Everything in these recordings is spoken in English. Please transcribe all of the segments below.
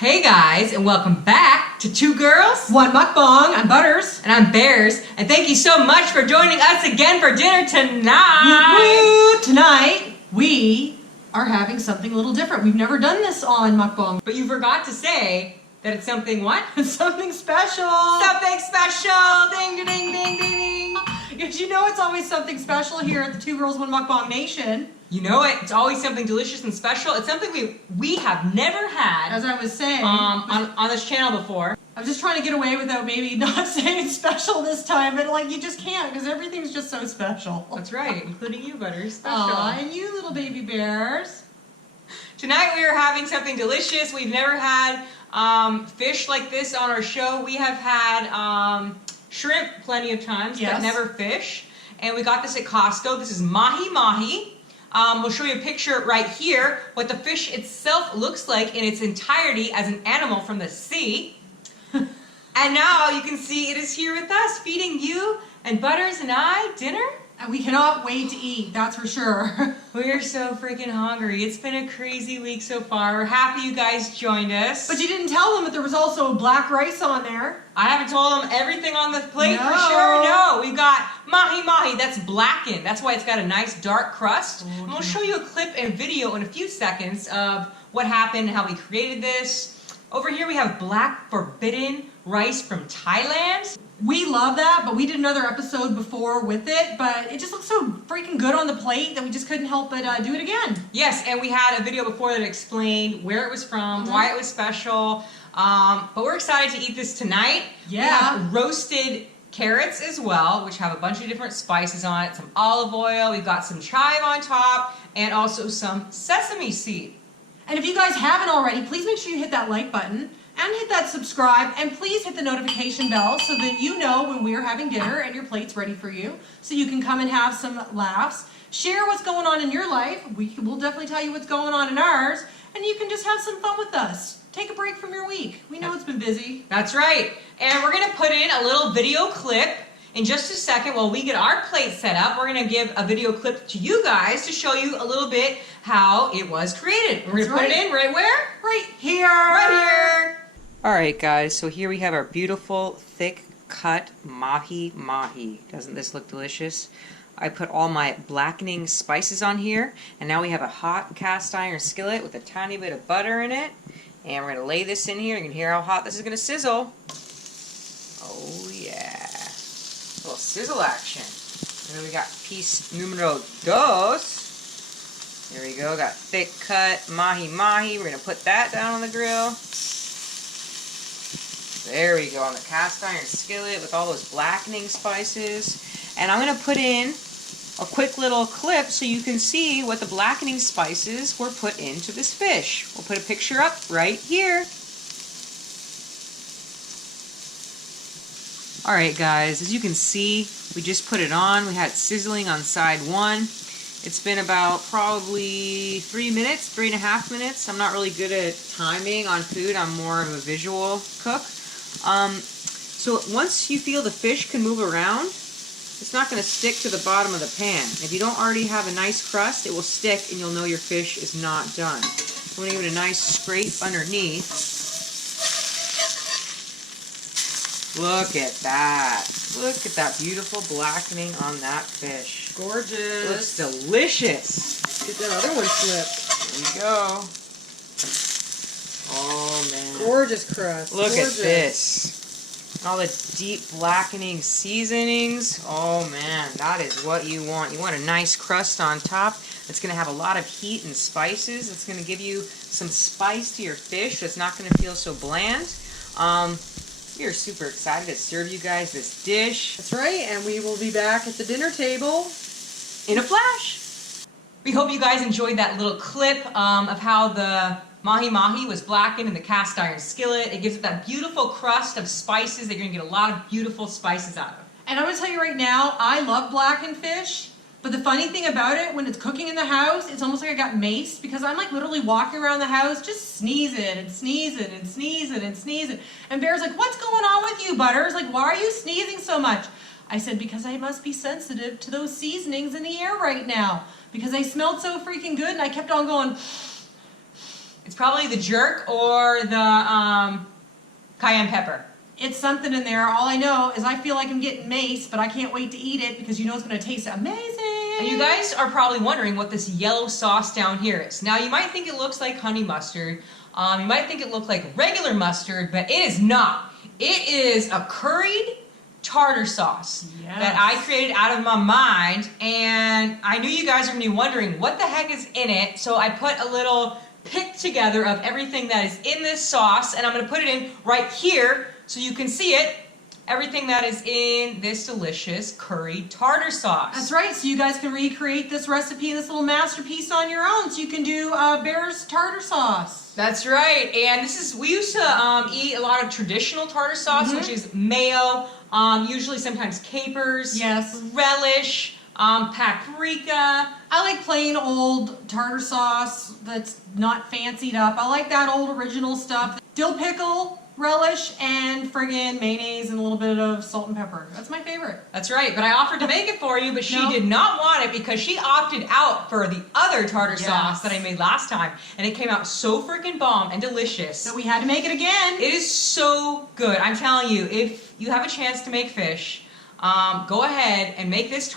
Hey guys, and welcome back to Two Girls, One Mukbang. I'm Butters. And I'm Bears. And thank you so much for joining us again for dinner tonight. Woo-woo. Tonight, we are having something a little different. We've never done this on Mukbang. But you forgot to say that it's something what? Something special. Something special. Ding, ding, ding, ding, ding. Because you know it's always something special here at the Two Girls, One Mukbang Nation. You know it. It's always something delicious and special. It's something we have never had, as I was saying, on this channel before. I'm just trying to get away without maybe not saying special this time, but like you just can't because everything's just so special. That's right, including you, Butters. Special. Aw, and you little baby bears. Tonight we are having something delicious. We've never had fish like this on our show. We have had shrimp plenty of times, yes, but never fish. And we got this at Costco. This is Mahi Mahi. We'll show you a picture right here, what the fish itself looks like in its entirety as an animal from the sea. And now you can see it is here with us, feeding you and Butters and I dinner. And we cannot wait to eat, that's for sure. We are so freaking hungry. It's been a crazy week so far. We're happy you guys joined us. But you didn't tell them that there was also black rice on there. I haven't told them everything on the plate No. for sure. No, we've got Mahi Mahi, that's blackened. That's why it's got a nice dark crust. Okay. And we'll show you a clip and video in a few seconds of what happened, how we created this. Over here we have black forbidden rice from Thailand. We love that, but we did another episode before with it, but it just looks so freaking good on the plate that we just couldn't help but do it again. Yes, and we had a video before that explained where it was from, why it was special. But we're excited to eat this tonight. Yeah. We have roasted carrots as well, which have a bunch of different spices on it. Some olive oil, we've got some chive on top, and also some sesame seed. And if you guys haven't already, please make sure you hit that like button and hit that subscribe, and please hit the notification bell so that you know when we're having dinner and your plate's ready for you, so you can come and have some laughs. Share what's going on in your life. We'll definitely tell you what's going on in ours, and you can just have some fun with us. Take a break from your week. We know it's been busy. That's right. And we're going to put in a little video clip in just a second while we get our plate set up. We're going to give a video clip to you guys to show you a little bit how it was created. We're going to put it in right where? Right here. Right here. Alright guys, so here we have our beautiful thick cut Mahi Mahi. Doesn't this look delicious? I put all my blackening spices on here, and now we have a hot cast iron skillet with a tiny bit of butter in it. And we're going to lay this in here. You can hear how hot this is going to sizzle. Oh yeah. A little sizzle action. And then we got piece numero dos. There we go, got thick cut Mahi Mahi. We're going to put that down on the grill. There we go, on the cast iron skillet with all those blackening spices. And I'm going to put in a quick little clip so you can see what the blackening spices were put into this fish. We'll put a picture up right here. Alright guys, as you can see, we just put it on. We had it sizzling on side one. It's been about probably 3 minutes, 3.5 minutes. I'm not really good at timing on food. I'm more of a visual cook. So once you feel the fish can move around, it's not going to stick to the bottom of the pan. If you don't already have a nice crust, it will stick and you'll know your fish is not done. I'm going to give it a nice scrape underneath. Look at that. Look at that beautiful blackening on that fish. Gorgeous. Looks delicious. Get that other one flipped. There we go. Oh man. Gorgeous crust. Look Gorgeous. at this. All the deep blackening seasonings. Oh man, that is what you want. You want a nice crust on top. It's going to have a lot of heat and spices. It's going to give you some spice to your fish, so it's not going to feel so bland. We are super excited to serve you guys this dish. That's right, and we will be back at the dinner table in a flash. We hope you guys enjoyed that little clip of how the Mahi Mahi was blackened in the cast iron skillet. It gives it that beautiful crust of spices that you're going to get a lot of beautiful spices out of. And I'm going to tell you right now, I love blackened fish, but the funny thing about it, when it's cooking in the house, it's almost like I got maced, because I'm like literally walking around the house just sneezing and sneezing and sneezing and sneezing. And Bear's like, what's going on with you, Butters? Like, why are you sneezing so much? I said, because I must be sensitive to those seasonings in the air right now, because they smelled so freaking good, and I kept on going. It's probably the jerk or the cayenne pepper. It's something in there. All I know is I feel like I'm getting mace, but I can't wait to eat it because you know it's going to taste amazing. And you guys are probably wondering what this yellow sauce down here is. Now, you might think it looks like honey mustard. You might think it looks like regular mustard, but it is not. It is a curried tartar sauce that I created out of my mind, and I knew you guys are going to be wondering what the heck is in it, so I put a little pick together of everything that is in this sauce, and I'm going to put it in right here so you can see it. Everything that is in this delicious curried tartar sauce. That's right, so you guys can recreate this recipe, this little masterpiece on your own, so you can do Bear's tartar sauce. That's right, and we used to eat a lot of traditional tartar sauce, which is mayo, usually sometimes capers, relish, paprika. I like plain old tartar sauce that's not fancied up. I like that old original stuff. Dill pickle, relish, and friggin' mayonnaise and a little bit of salt and pepper. That's my favorite. That's right, but I offered to make it for you, but she did not want it because she opted out for the other tartar sauce that I made last time, and it came out so freaking bomb and delicious. So we had to make it again. It is so good. I'm telling you, if you have a chance to make fish, go ahead and make this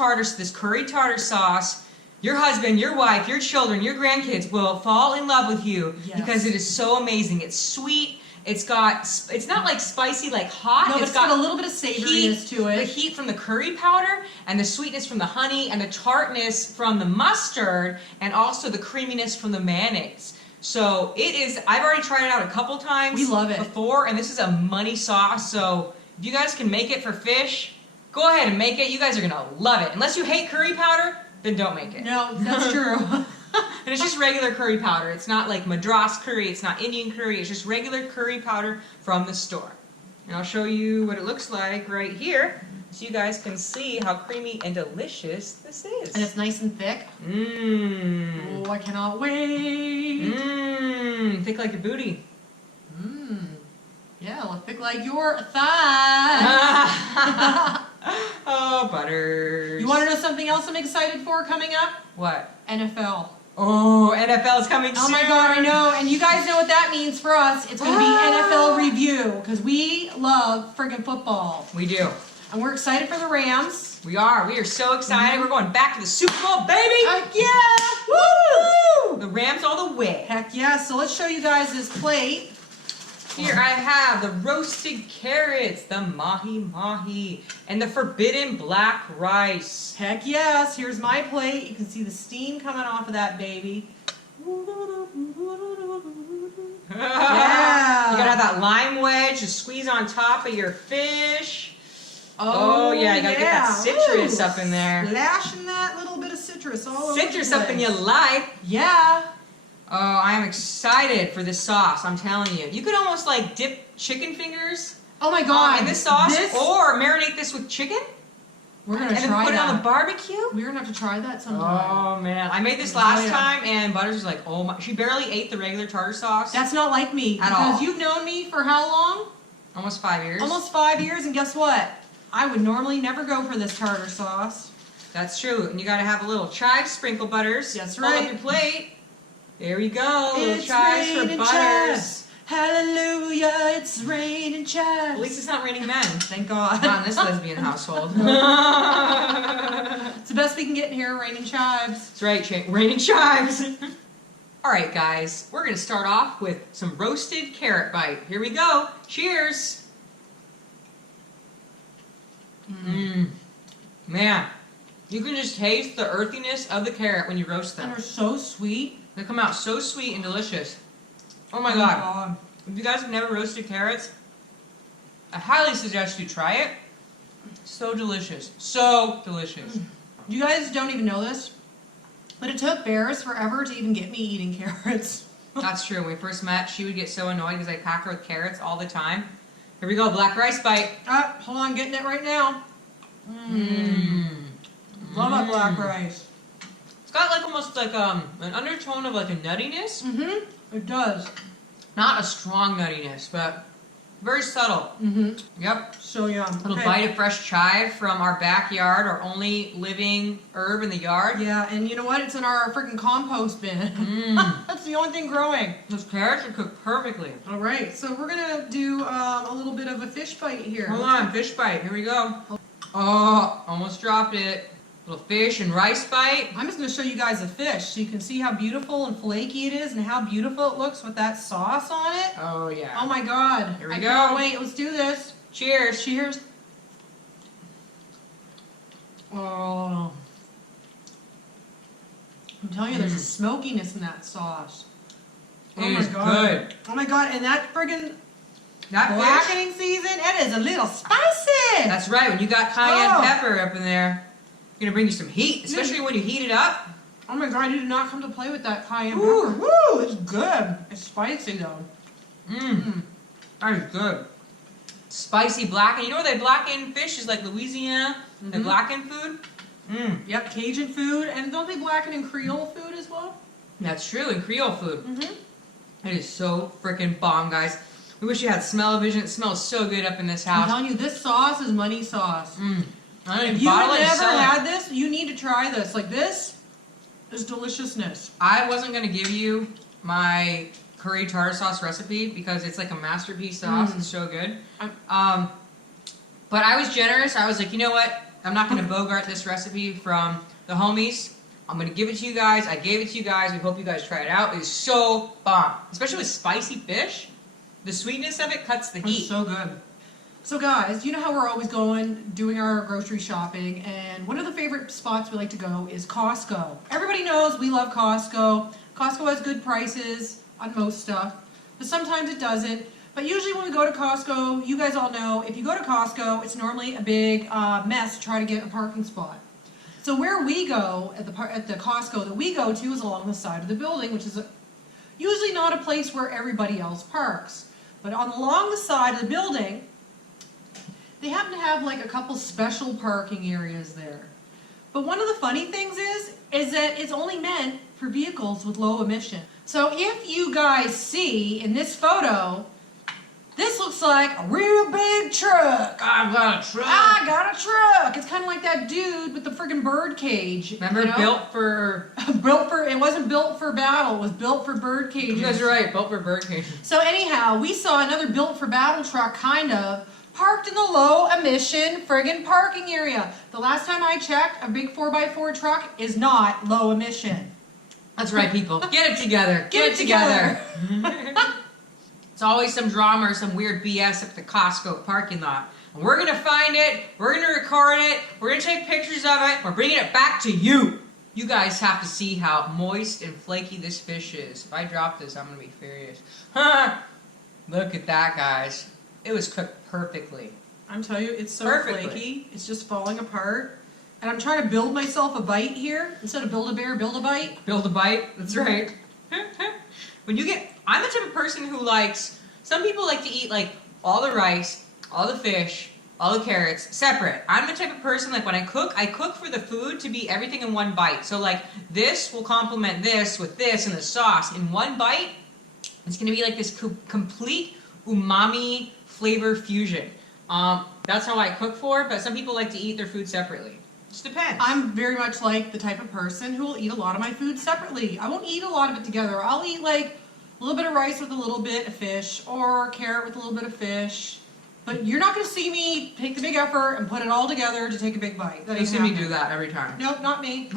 curry tartar sauce. Your husband, your wife, your children, your grandkids will fall in love with you because it is so amazing. It's sweet. It's not like spicy, like hot. No, but it's got a little bit of savoriness to it. The heat from the curry powder and the sweetness from the honey and the tartness from the mustard and also the creaminess from the mayonnaise. So it is, I've already tried it out a couple times. We love it. Before, and this is a money sauce. So if you guys can make it for fish, go ahead and make it. You guys are going to love it. Unless you hate curry powder, then don't make it. No, that's true. And it's just regular curry powder. It's not like Madras curry. It's not Indian curry. It's just regular curry powder from the store. And I'll show you what it looks like right here so you guys can see how creamy and delicious this is. And it's nice and thick. Mmm. Oh, I cannot wait. Mmm. Thick like your booty. Mmm. Yeah, thick like your thigh. Oh, butters. You want to know something else I'm excited for coming up? What? NFL. Oh, NFL is coming soon. Oh my God, I know. And you guys know what that means for us. It's going to be NFL review because we love friggin' football. We do. And we're excited for the Rams. We are. We are so excited. We're going back to the Super Bowl, baby. Heck yeah! Woo! The Rams all the way. Heck yeah. So let's show you guys this plate. Here I have the roasted carrots, the Mahi Mahi, and the forbidden black rice. Heck yes. Here's my plate. You can see the steam coming off of that baby. Yeah. You gotta have that lime wedge to squeeze on top of your fish. Oh yeah, you gotta get that citrus up in there. Splashing that little bit of citrus all over the Citrus up in your life. Yeah. Oh, I am excited for this sauce, I'm telling you. You could almost like dip chicken fingers Oh my God. in this sauce or marinate this with chicken. We're going to and try then put that. it on the barbecue. We're going to have to try that sometime. Oh man, I made this last time and Butters was like, oh my, she barely ate the regular tartar sauce. That's not like me. At because all. You've known me for how long? Almost 5 years. Almost 5 years, and guess what? I would normally never go for this tartar sauce. That's true, and you gotta have a little chive sprinkle, Butters. That's Hold right. up your plate. There we go, little It's chives for raining Butters. chives. Hallelujah, it's raining chives. At least it's not raining men. Thank God. Not in this lesbian household. It's the best we can get in here, raining chives. That's right, raining chives. Alright guys, we're gonna start off with some roasted carrot bite. Here we go. Cheers. Mmm. Man, you can just taste the earthiness of the carrot when you roast them. And they're so sweet. They come out so sweet and delicious. Oh my God. If you guys have never roasted carrots, I highly suggest you try it. So delicious. So delicious. You guys don't even know this, but it took Bears forever to even get me eating carrots. That's true. When we first met, she would get so annoyed because I pack her with carrots all the time. Here we go, black rice bite. Hold on, getting it right now. Love that black rice. It's got like almost like an undertone of like a nuttiness. It does. Not a strong nuttiness, but Very subtle. Mm-hmm. Yep. So yum. A little bite of fresh chive from our backyard, our only living herb in the yard. Yeah, and you know what? It's in our freaking compost bin. That's the only thing growing. Those carrots are cooked perfectly. All right, so we're gonna do a little bit of a fish bite here. Hold on, fish bite. Here we go. Oh, almost dropped it. Little fish and rice bite. I'm just gonna show you guys the fish so you can see how beautiful and flaky it is and how beautiful it looks with that sauce on it. Oh yeah. Oh my God. Here we I go. can't wait. Let's do this. Cheers. Cheers. Oh. I'm telling you, there's a smokiness in that sauce. Oh It my is God. good. Oh my God, and that friggin' That fish. blackening season, it is a little spicy. That's right. When you got cayenne Oh. pepper up in there, it's gonna bring you some heat, especially when you heat it up. Oh my God, you did not come to play with that cayenne Ooh. pepper. Woo, it's good. It's spicy though. That is good. Spicy blackened. You know where they blacken fish is like Louisiana. They blacken food. Yep, Cajun food, and don't they blacken in Creole food as well? That's true. In Creole food. It is so freaking bomb, guys. We wish you had smell-o-vision. It smells so good up in this I'm house. telling you, this sauce is money sauce. I don't even If you've bottle it and never sell it. had this, you need to try this. Like this is deliciousness. I wasn't gonna give you my curry tartar sauce recipe because it's like a masterpiece sauce. It's so good. But I was generous. I was like, you know what? I'm not gonna bogart this recipe from the homies. I'm gonna give it to you guys. I gave it to you guys. We hope you guys try it out. It is so bomb, especially with spicy fish. The sweetness of it cuts the heat. It's so good. So guys, you know how we're always doing our grocery shopping, and one of the favorite spots we like to go is Costco. Everybody knows we love Costco. Costco has good prices on most stuff, but sometimes it doesn't. But usually when we go to Costco, you guys all know, if you go to Costco, it's normally a big mess to try to get a parking spot. So where we go at the Costco that we go to is along the side of the building, which is usually not a place where everybody else parks. But along the side of the building, they happen to have like a couple special parking areas there. But one of the funny things is that it's only meant for vehicles with low emission. So if you guys see in this photo, this looks like a real big truck. I've got a truck. I got a truck. It's kind of like that dude with the friggin' bird cage. Remember, you know? built for. It wasn't built for battle. It was built for bird cages. You guys are right. Built for bird cages. So anyhow, we saw another built for battle truck, kind of, parked in the low emission friggin' parking area. The last time I checked, a big 4x4 truck is not low emission. That's right, people. Get it together. Get it together. It's always some drama or some weird BS at the Costco parking lot. And we're going to find it. We're going to record it. We're going to take pictures of it. We're bringing it back to you. You guys have to see how moist and flaky this fish is. If I drop this, I'm going to be furious. Look at that, guys. It was cooked perfectly. I'm telling you, it's so Perfectly. flaky. It's just falling apart. And I'm trying to build myself a bite here. Instead of build a bear, build a bite. Build a bite. That's right. When you get, I'm the type of person who likes, some people like to eat like all the rice, all the fish, all the carrots separate. I'm the type of person, like when I cook for the food to be everything in one bite. So like this will complement this with this and the sauce in one bite. It's going to be like this complete umami flavor fusion. That's how I cook for, but some people like to eat their food separately. Just depends. I'm very much like the type of person who will eat a lot of my food separately. I won't eat a lot of it together. I'll eat like a little bit of rice with a little bit of fish, or carrot with a little bit of fish. But you're not going to see me take the big effort and put it all together to take a big bite. You see me do that every time. Nope, not me.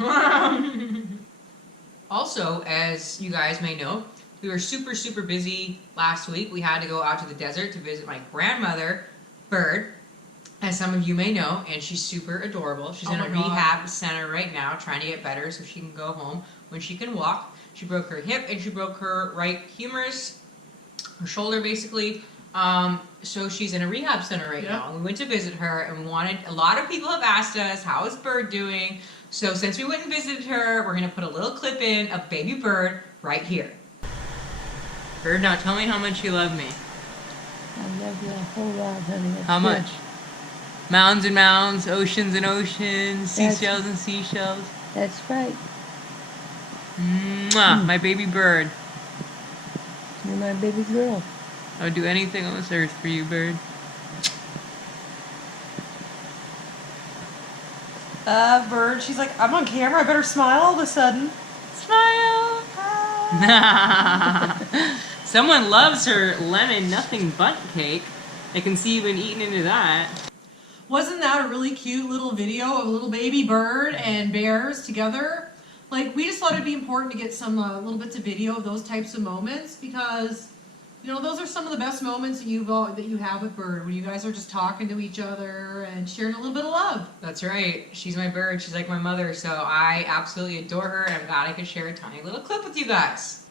Also, as you guys may know, we were super, super busy last week. We had to go out to the desert to visit my grandmother, Bird, as some of you may know, and she's super adorable. She's in a rehab center right now trying to get better so she can go home when she can walk. She broke her hip and she broke her right humerus, her shoulder basically. So she's in a rehab center right now. We went to visit her and a lot of people have asked us, how is Bird doing? So since we went and visited her, we're going to put a little clip in of baby Bird right here. Bird, now tell me how much you love me. I love you a whole lot, honey. That's How good. much? Mounds and mounds, oceans and oceans, That's- seashells and seashells. That's right. Mwah, my baby Bird. You're my baby girl. I would do anything on this earth for you, bird. Bird, she's like, I'm on camera, I better smile all of a sudden. Smile! Someone loves her lemon nothing but cake. I can see you been eating into that. Wasn't that a really cute little video of a little baby bird and bears together? Like, we just thought it'd be important to get some little bits of video of those types of moments because, you know, those are some of the best moments that you have with Bird, when you guys are just talking to each other and sharing a little bit of love. That's right. She's my bird. She's like my mother, so I absolutely adore her, and I'm glad I could share a tiny little clip with you guys.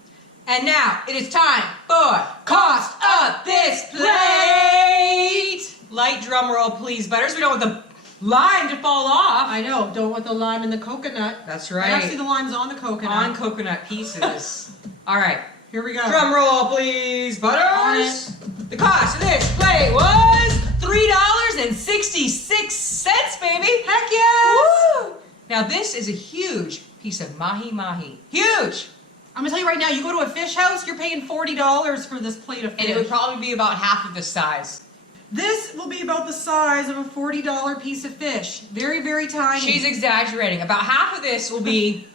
And now it is time for Cost of This Plate! Light drum roll, please, Butters. We don't want the lime to fall off. I know, don't want the lime in the coconut. That's right. Actually, the lime's on the coconut. On coconut pieces. All right. Here we go. Drum roll, please, Butters. The cost of this plate was $3.66, baby. Heck yes! Woo! Now this is a huge piece of mahi-mahi. Huge! I'm gonna tell you right now, you go to a fish house, you're paying $40 for this plate of fish. And it would probably be about half of the size. This will be about the size of a $40 piece of fish. Very, very tiny. She's exaggerating. About half of this will be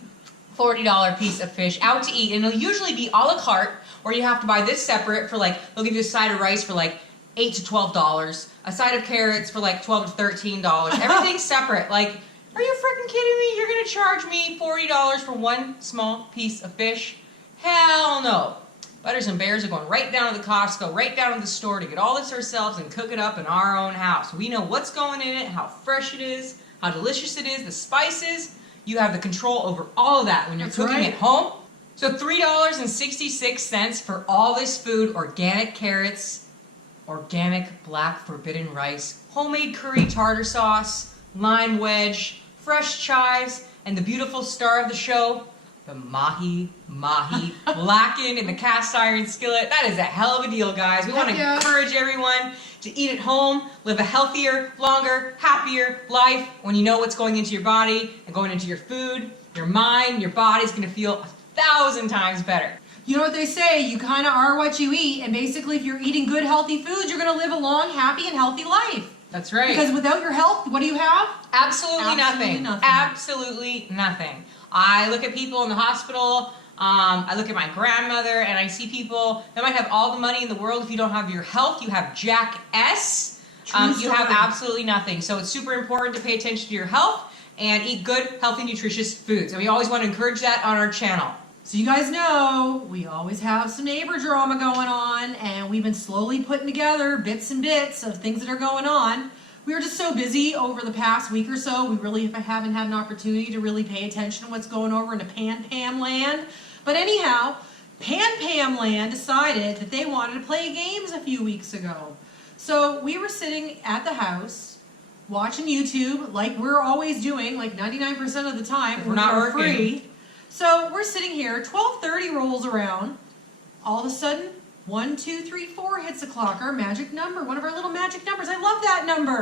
$40 piece of fish out to eat, and it'll usually be a la carte, or you have to buy this separate for like, they'll give you a side of rice for like $8 to $12, a side of carrots for like $12 to $13. Everything's separate. Like, are you freaking kidding me? You're gonna charge me $40 for one small piece of fish? Hell no. Butters and Bears are going right down to the Costco, right down to the store to get all this ourselves and cook it up in our own house. We know what's going in it, how fresh it is, how delicious it is, the spices. You have the control over all of that when you're cooking at home. So $3.66 for all this food, organic carrots, organic black forbidden rice, homemade curry tartar sauce, lime wedge, fresh chives, and the beautiful star of the show, the Mahi Mahi blackened in the cast iron skillet. That is a hell of a deal, guys. We want to encourage everyone to eat at home, live a healthier, longer, happier life when you know what's going into your body and going into your food. Your mind, your body's going to feel 1,000 times better. You know what they say, you kind of are what you eat, and basically if you're eating good, healthy foods, you're going to live a long, happy, and healthy life. That's right. Because without your health, what do you have? Absolutely nothing. Absolutely nothing. I look at people in the hospital, I look at my grandmother, and I see people that might have all the money in the world. If you don't have your health, you have jackass. You have absolutely nothing. So it's super important to pay attention to your health and eat good, healthy, nutritious foods. And we always want to encourage that on our channel. So you guys know, we always have some neighbor drama going on, and we've been slowly putting together bits and bits of things that are going on. We were just so busy over the past week or so, we really haven't had an opportunity to really pay attention to what's going over into Pan-Pam land. But anyhow, Pan-Pam land decided that they wanted to play games a few weeks ago. So we were sitting at the house, watching YouTube, like we're always doing, like 99% of the time. We're not working. Free. So we're sitting here, 12:30 rolls around, all of a sudden, 1, 2, 3, 4 hits the clock, our magic number, one of our little magic numbers. I love that number.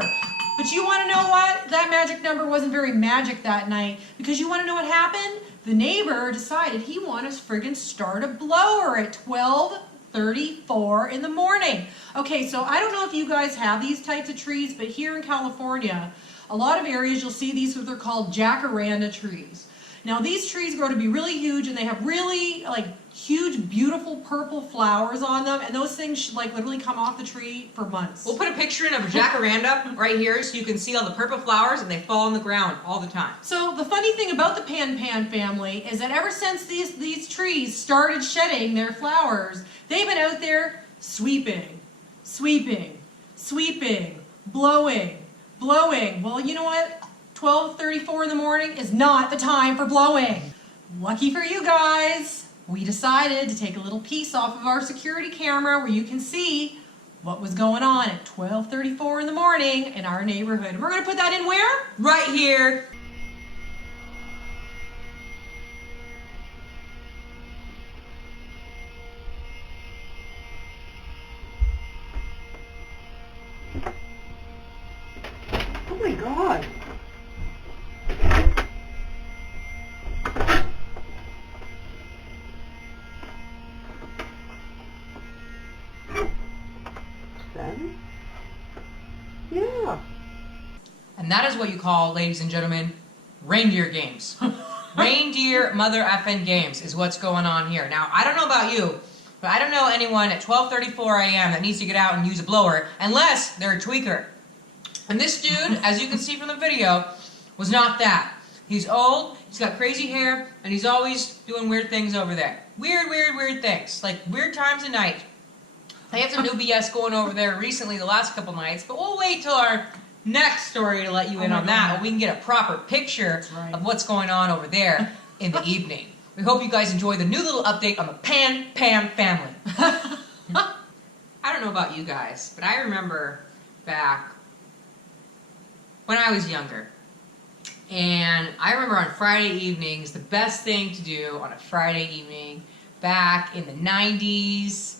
But you want to know what? That magic number wasn't very magic that night, because you want to know what happened? The neighbor decided he wanted to friggin' start a blower at 12:34 in the morning. Okay, so I don't know if you guys have these types of trees, but here in California, a lot of areas you'll see these, what they're called Jacaranda trees. Now these trees grow to be really huge, and they have really like huge, beautiful purple flowers on them, and those things should like literally come off the tree for months. We'll put a picture in of a jacaranda right here so you can see all the purple flowers, and they fall on the ground all the time. So the funny thing about the Pan-Pam family is that ever since these trees started shedding their flowers, they've been out there sweeping, sweeping, sweeping, blowing, blowing. Well, you know what? 12:34 in the morning is not the time for blowing. Lucky for you guys, we decided to take a little piece off of our security camera where you can see what was going on at 12:34 in the morning in our neighborhood. And we're going to put that in where? Right here. Oh my God. sense. Yeah. And that is what you call, ladies and gentlemen, reindeer games. Reindeer mother effing games is what's going on here. Now, I don't know about you, but I don't know anyone at 12:34 a.m. that needs to get out and use a blower unless they're a tweaker. And this dude, as you can see from the video, was not that. He's old, he's got crazy hair, and he's always doing weird things over there. Weird things. Like weird times of night. They have some new BS going over there recently the last couple nights, but we'll wait till our next story to let you in on that, and we can get a proper picture of what's going on over there in the evening. We hope you guys enjoy the new little update on the Pan-Pam family. I don't know about you guys, but I remember back when I was younger, and I remember on Friday evenings, the best thing to do on a Friday evening back in the 90s,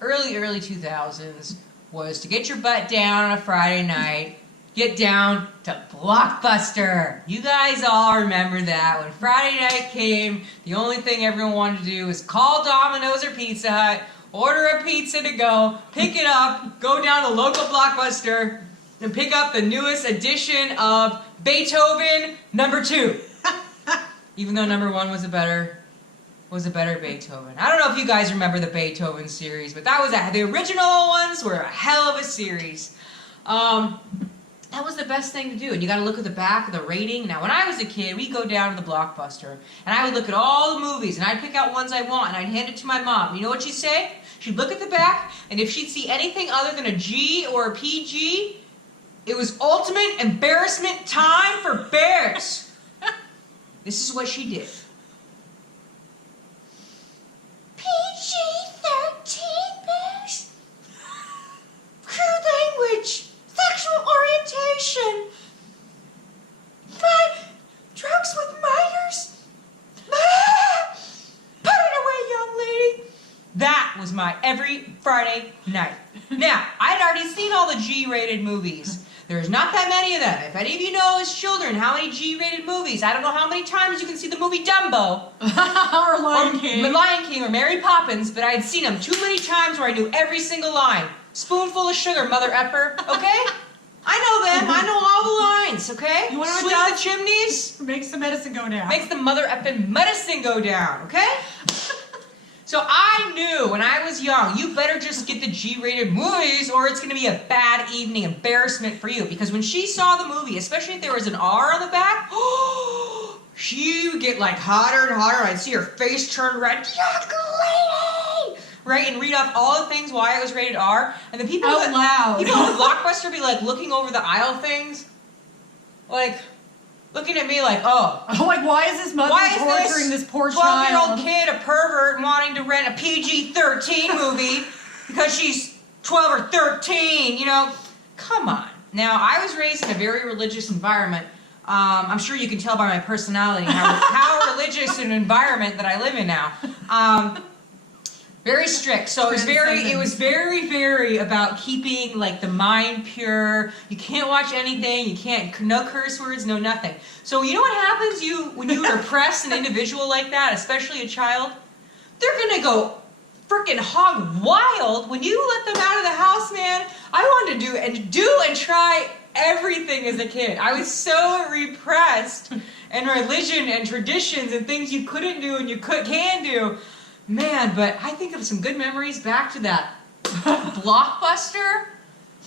early 2000s, was to get your butt down on a Friday night, get down to Blockbuster. You guys all remember that. When Friday night came, the only thing everyone wanted to do was call Domino's or Pizza Hut, order a pizza to go, pick it up, go down to the local Blockbuster, and pick up the newest edition of Beethoven #2. Even though #1 was a better Beethoven. I don't know if you guys remember the Beethoven series, but that was the original ones were a hell of a series. That was the best thing to do, and you got to look at the back of the rating. Now, when I was a kid, we'd go down to the Blockbuster, and I would look at all the movies, and I'd pick out ones I want, and I'd hand it to my mom. You know what she'd say? She'd look at the back, and if she'd see anything other than a G or a PG, it was ultimate embarrassment time for bears. This is what she did. PG-13 bears. Crude language. Sexual orientation. Drugs with minors. Put it away, young lady. That was my every Friday night. Now, I'd already seen all the G-rated movies. There's not that many of them. If any of you know as children how many G-rated movies, I don't know how many times you can see the movie Dumbo. Or Lion King. Or Mary Poppins, but I had seen them too many times where I knew every single line. Spoonful of sugar, mother effer, okay? I know them. I know all the lines, okay? You want to Sweep know the chimneys? Makes the medicine go down. Makes the mother effing medicine go down, okay? So I knew when I was young, you better just get the G-rated movies or it's going to be a bad evening embarrassment for you. Because when she saw the movie, especially if there was an R on the back, she would get like hotter and hotter. I'd see her face turn red. Young lady! Right? And read off all the things why it was rated R. And the people out loud. People at Blockbuster be like looking over the aisle things. Like... looking at me like, oh. Like, why is this mother torturing this poor 12-year-old kid a pervert wanting to rent a PG-13 movie because she's 12 or 13, you know? Come on. Now, I was raised in a very religious environment. I'm sure you can tell by my personality how religious an environment that I live in now. Very strict. So it was very about keeping like the mind pure. You can't watch anything. You can't, no curse words, no nothing. So you know what happens when you repress an individual like that, especially a child? They're gonna go freaking hog wild when you let them out of the house, man. I wanted to do and try everything as a kid. I was so repressed in religion and traditions and things you couldn't do and you can do. Man, but I think of some good memories back to that Blockbuster.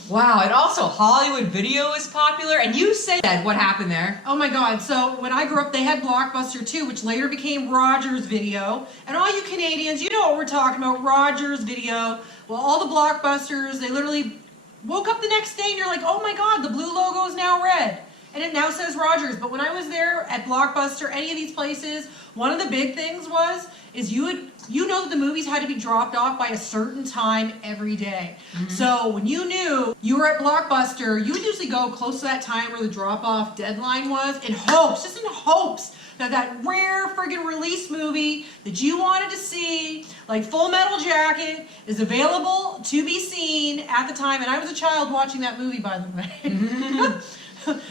Wow, and also Hollywood Video is popular. And you said what happened there? Oh my God, so when I grew up, they had Blockbuster too, which later became Rogers Video. And all you Canadians, you know what we're talking about, Rogers Video. Well, all the Blockbusters, they literally woke up the next day and you're like, oh my God, the blue logo is now red. And it now says Rogers. But when I was there at Blockbuster, any of these places, one of the big things is you know that the movies had to be dropped off by a certain time every day. Mm-hmm. So when you knew you were at Blockbuster, you would usually go close to that time where the drop-off deadline was in hopes, just in hopes, that rare friggin' release movie that you wanted to see, like Full Metal Jacket, is available to be seen at the time. And I was a child watching that movie, by the way. Mm-hmm.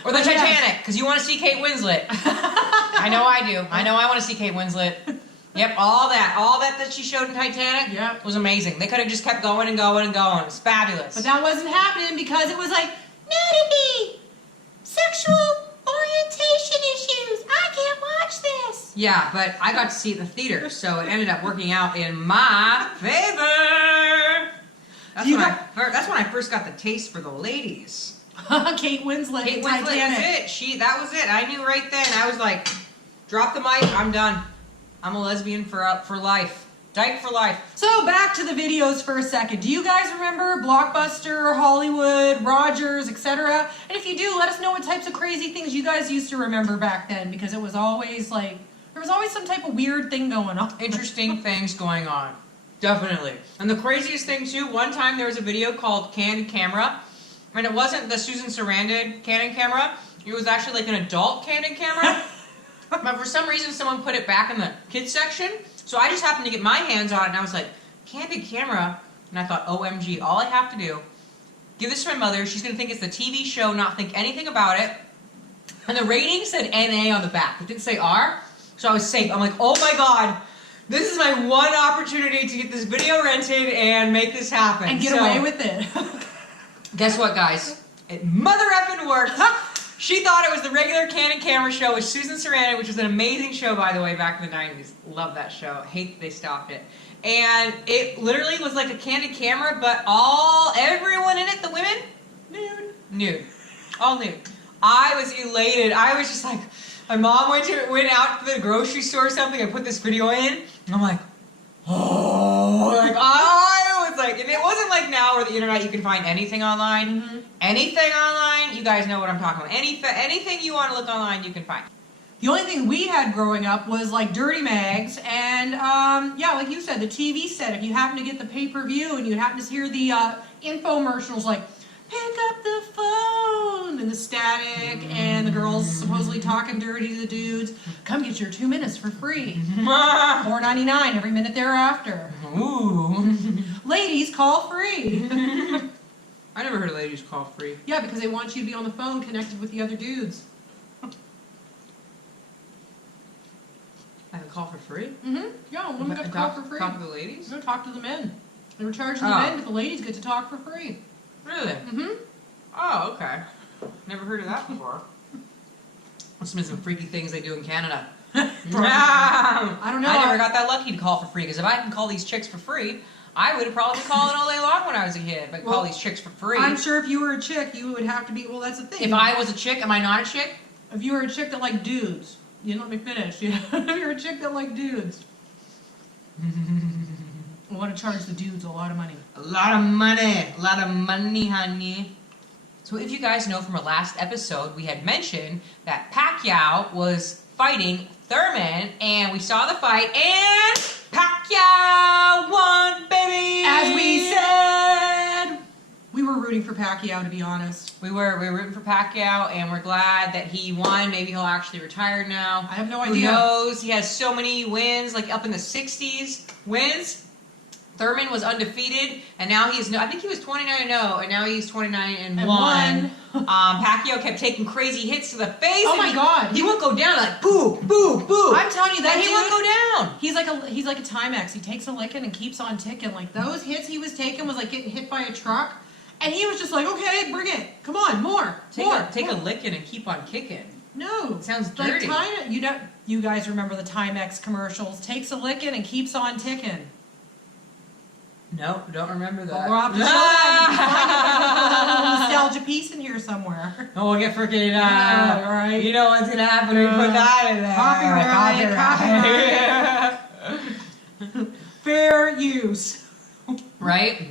Or the Titanic, because you want to see Kate Winslet. I know I do. I know I want to see Kate Winslet. Yep, all that she showed in Titanic Yep. was amazing. They could have just kept going and going and going. It's fabulous. But that wasn't happening because it was like, nudity, sexual orientation issues. I can't watch this. Yeah, but I got to see it in the theater, so it ended up working out in my favor. That's when I first got the taste for the ladies. Kate Winslet. Kate in Winslet Titanic. was it. That was it. I knew right then. I was like, drop the mic. I'm done. I'm a lesbian for life. Dyke for life. So back to the videos for a second. Do you guys remember Blockbuster, Hollywood, Rogers, etc.? And if you do, let us know what types of crazy things you guys used to remember back then, because it was always like, there was always some type of weird thing going on. Interesting things going on. Definitely. And the craziest thing too, one time there was a video called Candid Camera, and it wasn't the Susan Sarandon Candid Camera, it was actually like an adult Candid Camera. But for some reason someone put it back in the kids section, so I just happened to get my hands on it and I was like, Candid Camera, and I thought, OMG, all I have to do, give this to my mother, she's going to think it's the TV show, not think anything about it, and the rating said NA on the back, it didn't say R, so I was safe. I'm like, oh my god, this is my one opportunity to get this video rented and make this happen. And get away with it. Guess what, guys? It mother effing worked. She thought it was the regular Candid Camera show with Susan Sarandon, which was an amazing show, by the way, back in the 90s. Love that show. Hate that they stopped it. And it literally was like a Candid Camera, but everyone in it, the women, nude. All nude. I was elated. I was just like, my mom went out to the grocery store or something and put this video in, and I'm like, oh, like I was like, if it wasn't like now where the internet you can find anything online, you guys know what I'm talking about. Anything you want to look online, you can find. The only thing we had growing up was like dirty mags and, yeah, like you said, the TV set. If you happen to get the pay-per-view and you happen to hear the infomercials like, pick up the phone, and the static, and the girls supposedly talking dirty to the dudes, come get your 2 minutes for free. $4.99 every minute thereafter. Ooh. Ladies, call free. I never heard of ladies call free. Yeah, because they want you to be on the phone connected with the other dudes. I can call for free? Mm-hmm. Yeah, women got to call for free. Talk to the ladies? No, talk to the men. They were charging the men, but the ladies get to talk for free. Really? Mm-hmm. Oh, okay. Never heard of that before. Must have been some freaky things they do in Canada. I don't know. I never got that lucky to call for free, because if I can call these chicks for free, I would have probably been calling all day long when I was a kid, but call these chicks for free. I'm sure if you were a chick, you would have to be, well, that's the thing. If I was a chick, am I not a chick? If you were a chick that liked dudes, you didn't let me finish. If you're a chick that liked dudes, I want to charge the dudes a lot of money. A lot of money. A lot of money, honey. So if you guys know from our last episode, we had mentioned that Pacquiao was fighting Thurman, and we saw the fight, and Pacquiao won, baby! As we said, we were rooting for Pacquiao, to be honest. We were rooting for Pacquiao, and we're glad that he won. Maybe he'll actually retire now. I have no Who idea. knows? He has so many wins, like up in the 60s wins. Thurman was undefeated, and now he's I think he was 29-0, and now he's 29-1. Pacquiao kept taking crazy hits to the face. Oh my God! He wouldn't go down, like boo, boo, boo. I'm telling you that he wouldn't go down. He's like a Timex. He takes a licking and keeps on ticking. Like those hits he was taking was like getting hit by a truck, and he was just like, okay, bring it, come on, more. Take a licking and keep on kicking. No, it sounds dirty. Like you guys remember the Timex commercials? Takes a licking and keeps on ticking. No, don't remember that. We'll have to show a nostalgia piece in here somewhere. Oh, we'll get freaking, right. You know what's gonna happen when we put that in there. Copyright. Fair use. Right?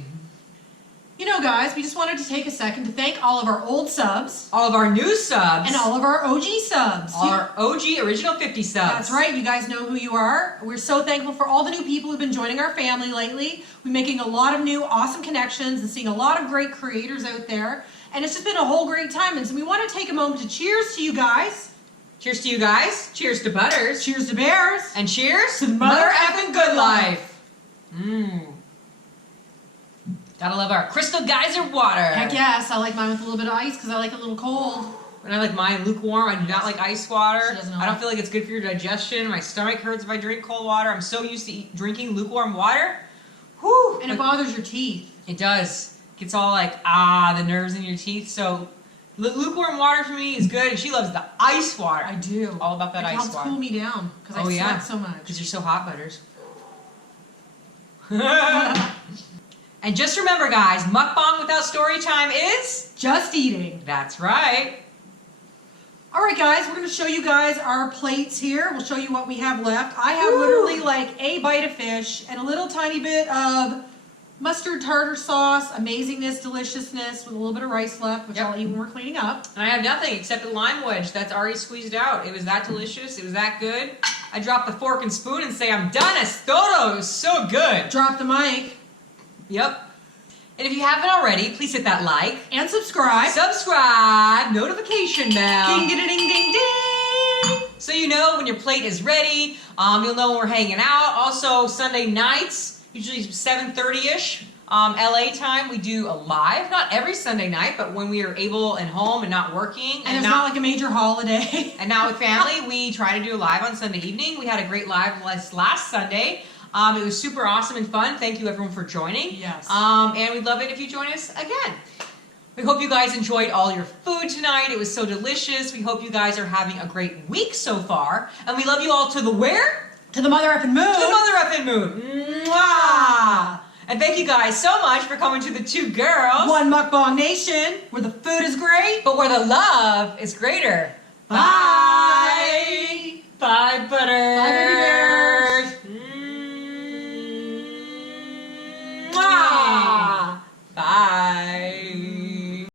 You know, guys, we just wanted to take a second to thank all of our old subs. All of our new subs. And all of our OG subs. Our OG original 50 subs. That's right. You guys know who you are. We're so thankful for all the new people who've been joining our family lately. We're making a lot of new awesome connections and seeing a lot of great creators out there. And it's just been a whole great time. And so we want to take a moment to cheers to you guys. Cheers to you guys. Cheers to Butters. Cheers to Bears. And cheers to Mother Effing Good Life. Mmm. Gotta love our Crystal Geyser water. Heck yes. I like mine with a little bit of ice because I like it a little cold. And I like mine lukewarm. I do not like ice water. She doesn't I don't like- feel like it's good for your digestion. My stomach hurts if I drink cold water. I'm so used to drinking lukewarm water. Whew. And it bothers your teeth. It does. Gets all like, the nerves in your teeth. So lukewarm water for me is good. And she loves the ice water. I do. All about that It ice helps water. cool me down because I sweat so much. Because you're so hot, Butters. And just remember, guys, mukbang without story time is... Just eating. That's right. All right, guys, we're going to show you guys our plates here. We'll show you what we have left. I have literally like a bite of fish and a little tiny bit of mustard tartar sauce, amazingness, deliciousness, with a little bit of rice left, which I'll eat when we're cleaning up. And I have nothing except a lime wedge that's already squeezed out. It was that delicious. It was that good. I drop the fork and spoon and say, I'm done. Es todo. It was so good. Drop the mic. Yep. And if you haven't already, please hit that like. And subscribe. Subscribe. Notification bell. Ding, ding, ding, ding, ding. So you know when your plate is ready. You'll know when we're hanging out. Also, Sunday nights, usually 7:30ish. LA time, we do a live. Not every Sunday night, but when we are able and home and not working. And it's not like a major holiday. And now with family, we try to do a live on Sunday evening. We had a great live last Sunday. It was super awesome and fun. Thank you everyone for joining. Yes. And we'd love it if you join us again. We hope you guys enjoyed all your food tonight. It was so delicious. We hope you guys are having a great week so far. And we love you all to the where? To the mother effing moon. To the mother effing moon. Mwah! And thank you guys so much for coming to the Two Girls. One Mukbang Nation, where the food is great. But where the love is greater. Bye. Bye, Butter. Bye, baby